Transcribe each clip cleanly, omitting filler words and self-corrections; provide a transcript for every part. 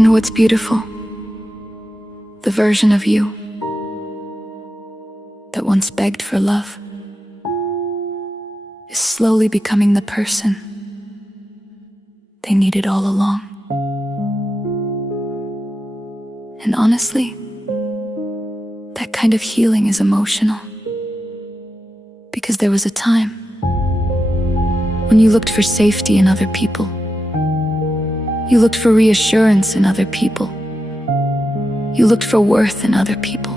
You know what's beautiful? The version of you that once begged for love is slowly becoming the person they needed all along. And honestly, that kind of healing is emotional. Because there was a time when you looked for safety in other people. You looked for reassurance in other people. You looked for worth in other people.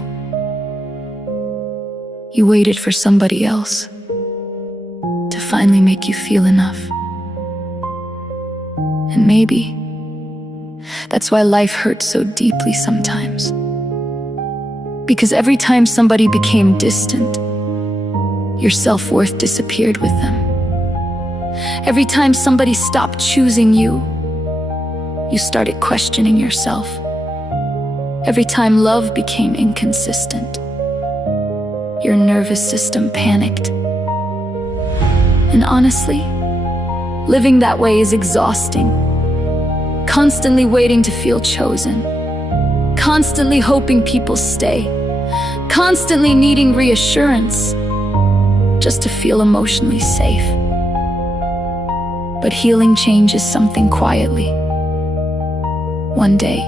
You waited for somebody else to finally make you feel enough. And maybe that's why life hurts so deeply sometimes. Because every time somebody became distant, your self-worth disappeared with them. Every time somebody stopped choosing you, you started questioning yourself. Every time love became inconsistent, your nervous system panicked. And honestly, living that way is exhausting. Constantly waiting to feel chosen. Constantly hoping people stay. Constantly needing reassurance just to feel emotionally safe. But healing changes something quietly. One day,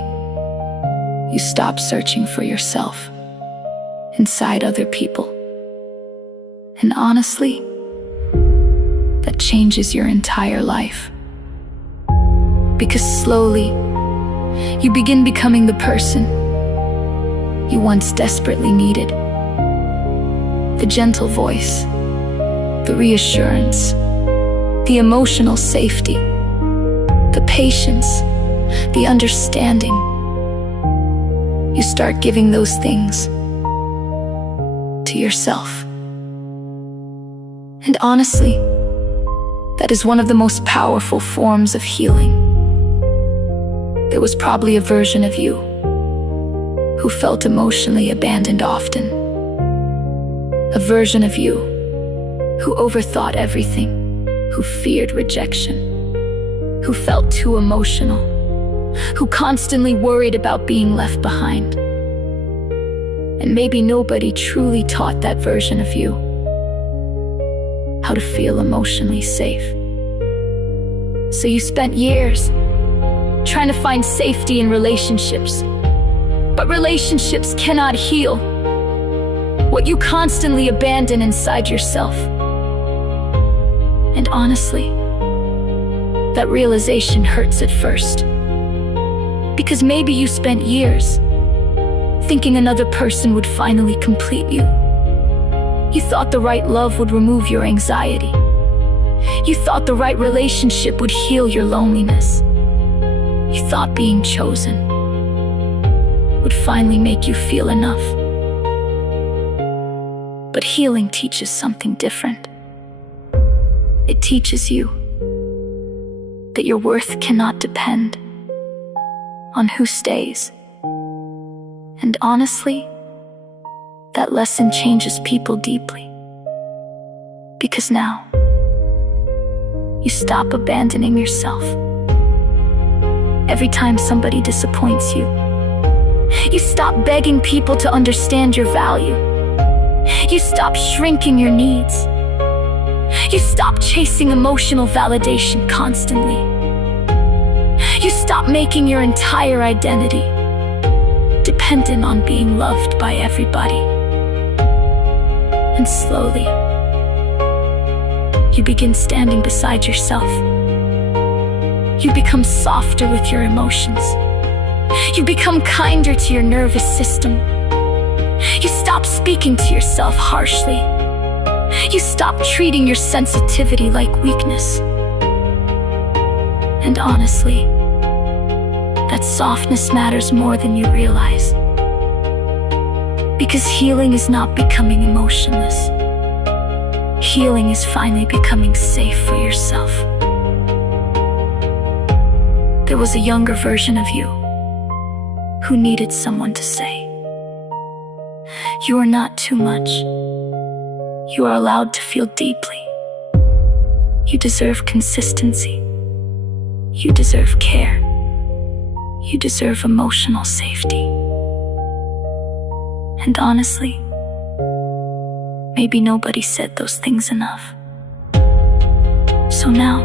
you stop searching for yourself inside other people. And honestly, that changes your entire life. Because slowly, you begin becoming the person you once desperately needed. The gentle voice, the reassurance, the emotional safety, the patience, the understanding. You start giving those things to yourself. And honestly, that is one of the most powerful forms of healing. There was probably a version of you who felt emotionally abandoned often. A version of you who overthought everything, who feared rejection, who felt too emotional, who constantly worried about being left behind. And maybe nobody truly taught that version of you how to feel emotionally safe. So you spent years trying to find safety in relationships. But relationships cannot heal what you constantly abandon inside yourself. And honestly, that realization hurts at first. Because maybe you spent years thinking another person would finally complete you. You thought the right love would remove your anxiety. You thought the right relationship would heal your loneliness. You thought being chosen would finally make you feel enough. But healing teaches something different. It teaches you that your worth cannot depend on who stays. And honestly, that lesson changes people deeply. Because now, you stop abandoning yourself. Every time somebody disappoints you, you stop begging people to understand your value. You stop shrinking your needs. You stop chasing emotional validation constantly. You stop making your entire identity dependent on being loved by everybody. And slowly, you begin standing beside yourself. You become softer with your emotions. You become kinder to your nervous system. You stop speaking to yourself harshly. You stop treating your sensitivity like weakness. And honestly, that softness matters more than you realize. Because healing is not becoming emotionless. Healing is finally becoming safe for yourself. There was a younger version of you who needed someone to say, "You are not too much. You are allowed to feel deeply. You deserve consistency. You deserve care. You deserve emotional safety. And honestly, maybe nobody said those things enough. So now,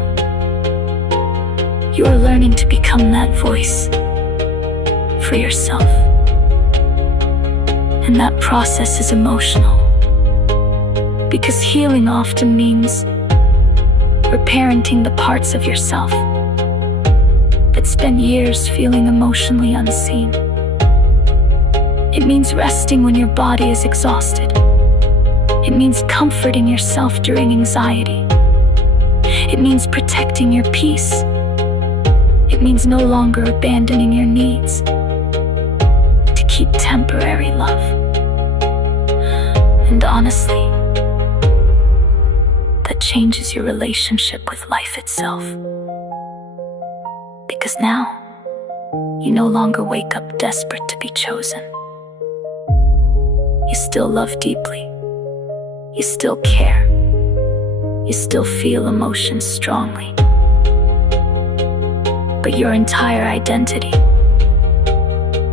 you are learning to become that voice for yourself. And that process is emotional, because healing often means reparenting the parts of yourself that spend years feeling emotionally unseen. It means resting when your body is exhausted. It means comforting yourself during anxiety. It means protecting your peace. It means no longer abandoning your needs to keep temporary love. And honestly, that changes your relationship with life itself. Because now, you no longer wake up desperate to be chosen. You still love deeply. You still care. You still feel emotions strongly. But your entire identity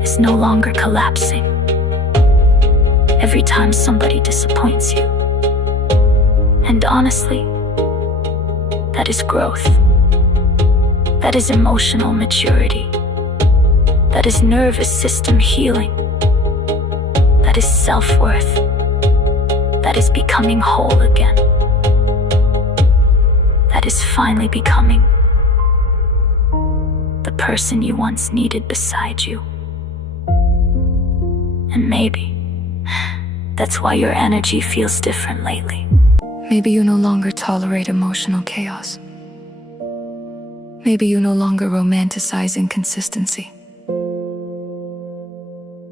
is no longer collapsing every time somebody disappoints you. And honestly, that is growth. That is emotional maturity. That is nervous system healing. That is self-worth. That is becoming whole again. That is finally becoming the person you once needed beside you. And maybe that's why your energy feels different lately. Maybe you no longer tolerate emotional chaos. Maybe you no longer romanticize inconsistency.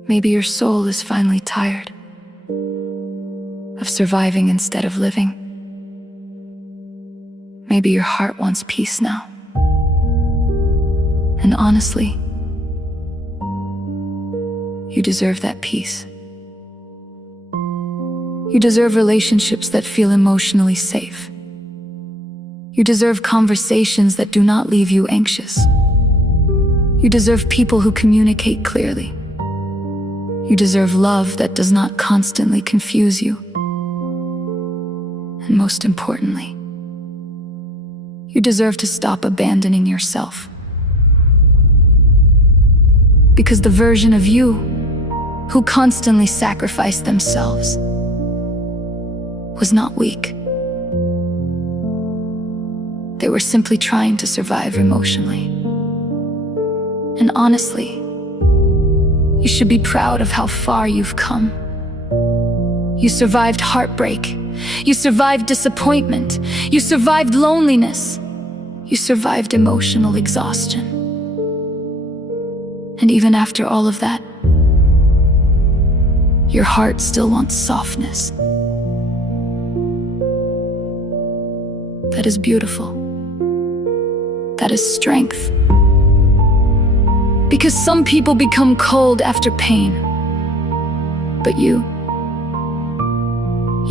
Maybe your soul is finally tired of surviving instead of living. Maybe your heart wants peace now. And honestly, you deserve that peace. You deserve relationships that feel emotionally safe. You deserve conversations that do not leave you anxious. You deserve people who communicate clearly. You deserve love that does not constantly confuse you. And most importantly, you deserve to stop abandoning yourself. Because the version of you who constantly sacrificed themselves was not weak. They were simply trying to survive emotionally. And honestly, you should be proud of how far you've come. You survived heartbreak. You survived disappointment. You survived loneliness. You survived emotional exhaustion. And even after all of that, your heart still wants softness. That is beautiful. That is strength. Because some people become cold after pain. But you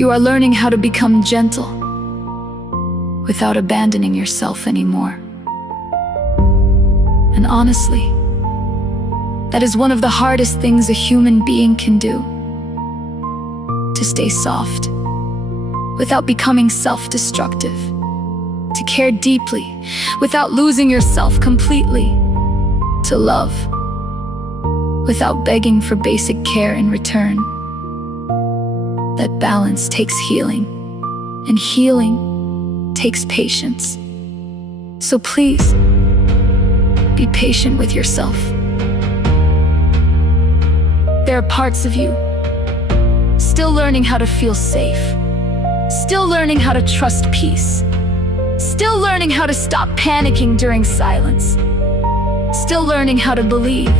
are learning how to become gentle without abandoning yourself anymore. And honestly, that is one of the hardest things a human being can do. To stay soft without becoming self-destructive. To care deeply without losing yourself completely. To love without begging for basic care in return. That balance takes healing, and healing takes patience. So please, be patient with yourself. There are parts of you still learning how to feel safe, still learning how to trust peace, still learning how to stop panicking during silence, still learning how to believe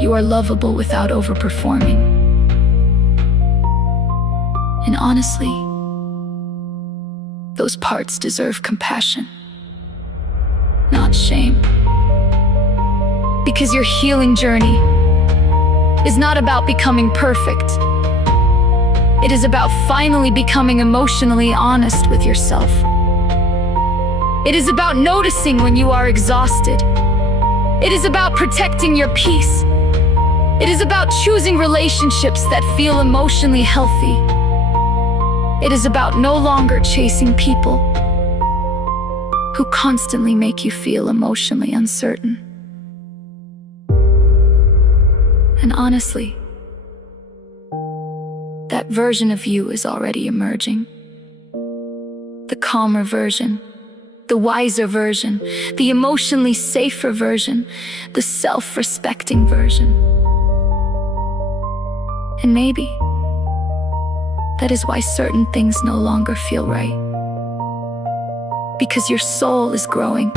you are lovable without overperforming. And honestly, those parts deserve compassion, not shame. Because your healing journey is not about becoming perfect. It is about finally becoming emotionally honest with yourself. It is about noticing when you are exhausted. It is about protecting your peace. It is about choosing relationships that feel emotionally healthy. It is about no longer chasing people who constantly make you feel emotionally uncertain. And honestly, that version of you is already emerging. The calmer version, the wiser version, the emotionally safer version, the self-respecting version. And maybe that is why certain things no longer feel right. Because your soul is growing.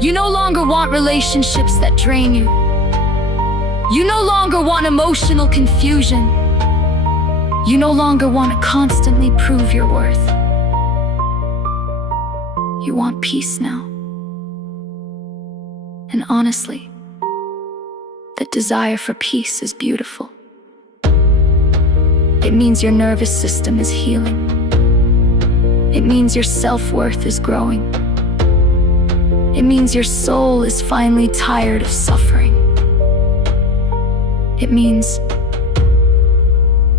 You no longer want relationships that drain you. You no longer want emotional confusion. You no longer want to constantly prove your worth. You want peace now. And honestly, that desire for peace is beautiful. It means your nervous system is healing. It means your self-worth is growing. It means your soul is finally tired of suffering. It means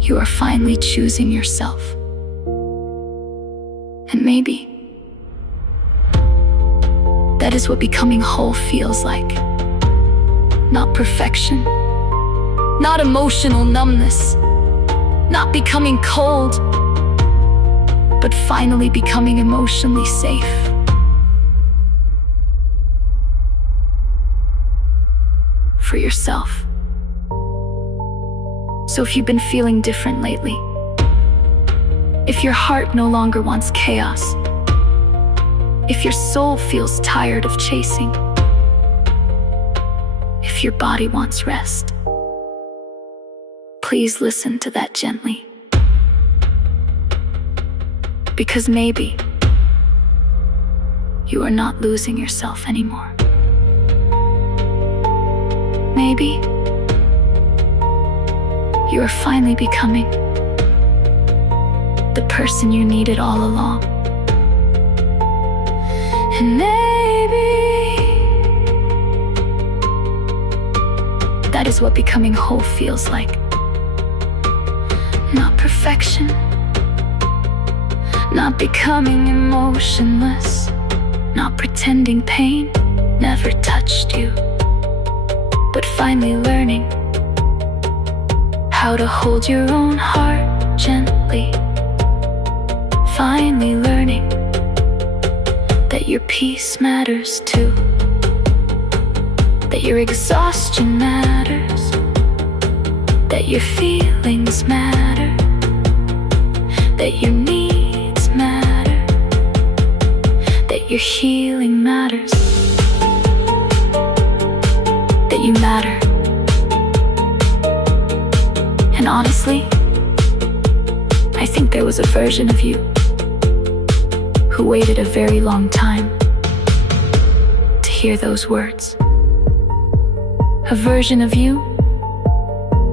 you are finally choosing yourself. And maybe that is what becoming whole feels like. Not perfection, not emotional numbness, not becoming cold, but finally becoming emotionally safe. For yourself. So if you've been feeling different lately, if your heart no longer wants chaos, if your soul feels tired of chasing, if your body wants rest, please listen to that gently. Because maybe you are not losing yourself anymore. Maybe you are finally becoming the person you needed all along. And maybe that is what becoming whole feels like. Not perfection, not becoming emotionless, not pretending pain never touched you, but finally learning how to hold your own heart gently. Finally learning that your peace matters too, that your exhaustion matters, that your feelings matter, that your needs matter, that your healing matters, that you matter. And honestly, I think there was a version of you who waited a very long time to hear those words. A version of you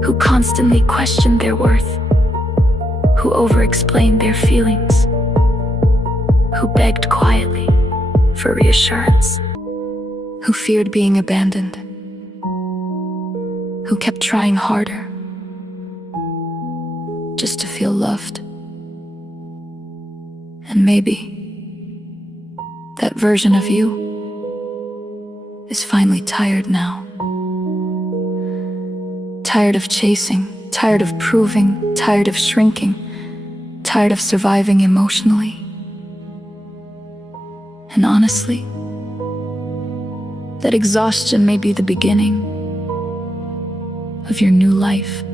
who constantly questioned their worth, who over-explained their feelings, who begged quietly for reassurance, who feared being abandoned, who kept trying harder just to feel loved. And maybe that version of you is finally tired now. Tired of chasing, tired of proving, tired of shrinking, tired of surviving emotionally. And honestly, that exhaustion may be the beginning of your new life.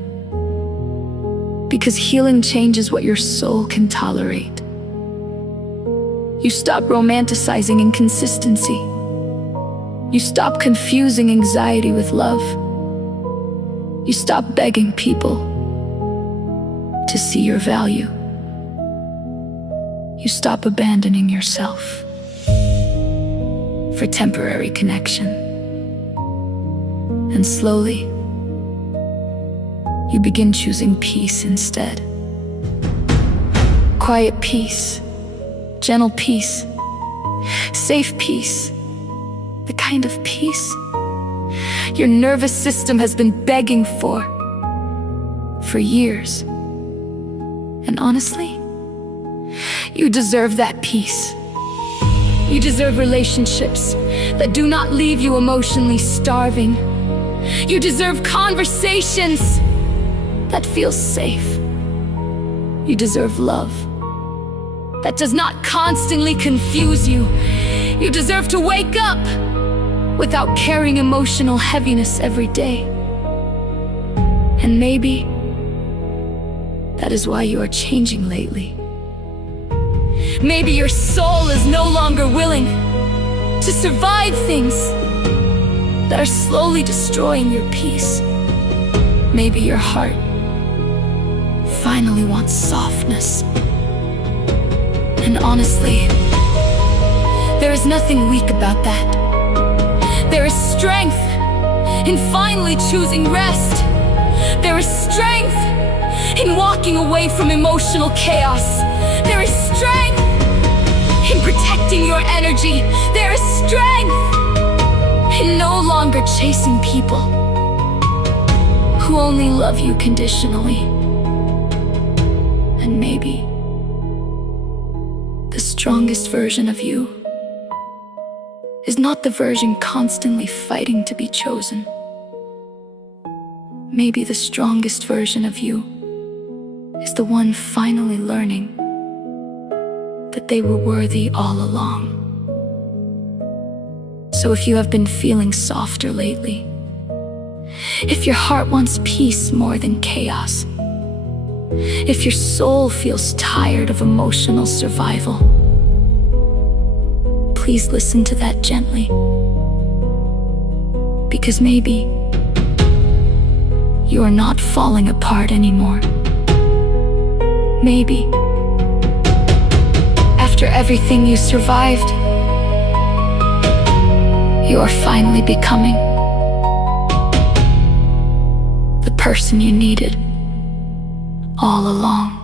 Because healing changes what your soul can tolerate. You stop romanticizing inconsistency. You stop confusing anxiety with love. You stop begging people to see your value. You stop abandoning yourself for temporary connection. And slowly, you begin choosing peace instead. Quiet peace, gentle peace, safe peace, The kind of peace your nervous system has been begging for years. And honestly, you deserve that peace. You deserve relationships that do not leave you emotionally starving. You deserve conversations that feel safe. You deserve love that does not constantly confuse you. You deserve to wake up without carrying emotional heaviness every day. And maybe that is why you are changing lately. Maybe your soul is no longer willing to survive things that are slowly destroying your peace. Maybe your heart finally wants softness. And honestly, there is nothing weak about that. There is strength in finally choosing rest. There is strength in walking away from emotional chaos. There is strength in protecting your energy. There is strength in no longer chasing people who only love you conditionally. And maybe the strongest version of you is not the version constantly fighting to be chosen. Maybe the strongest version of you is the one finally learning that they were worthy all along. So if you have been feeling softer lately, if your heart wants peace more than chaos, if your soul feels tired of emotional survival, please listen to that gently. Because maybe you are not falling apart anymore. Maybe after everything you survived, you are finally becoming the person you needed all along.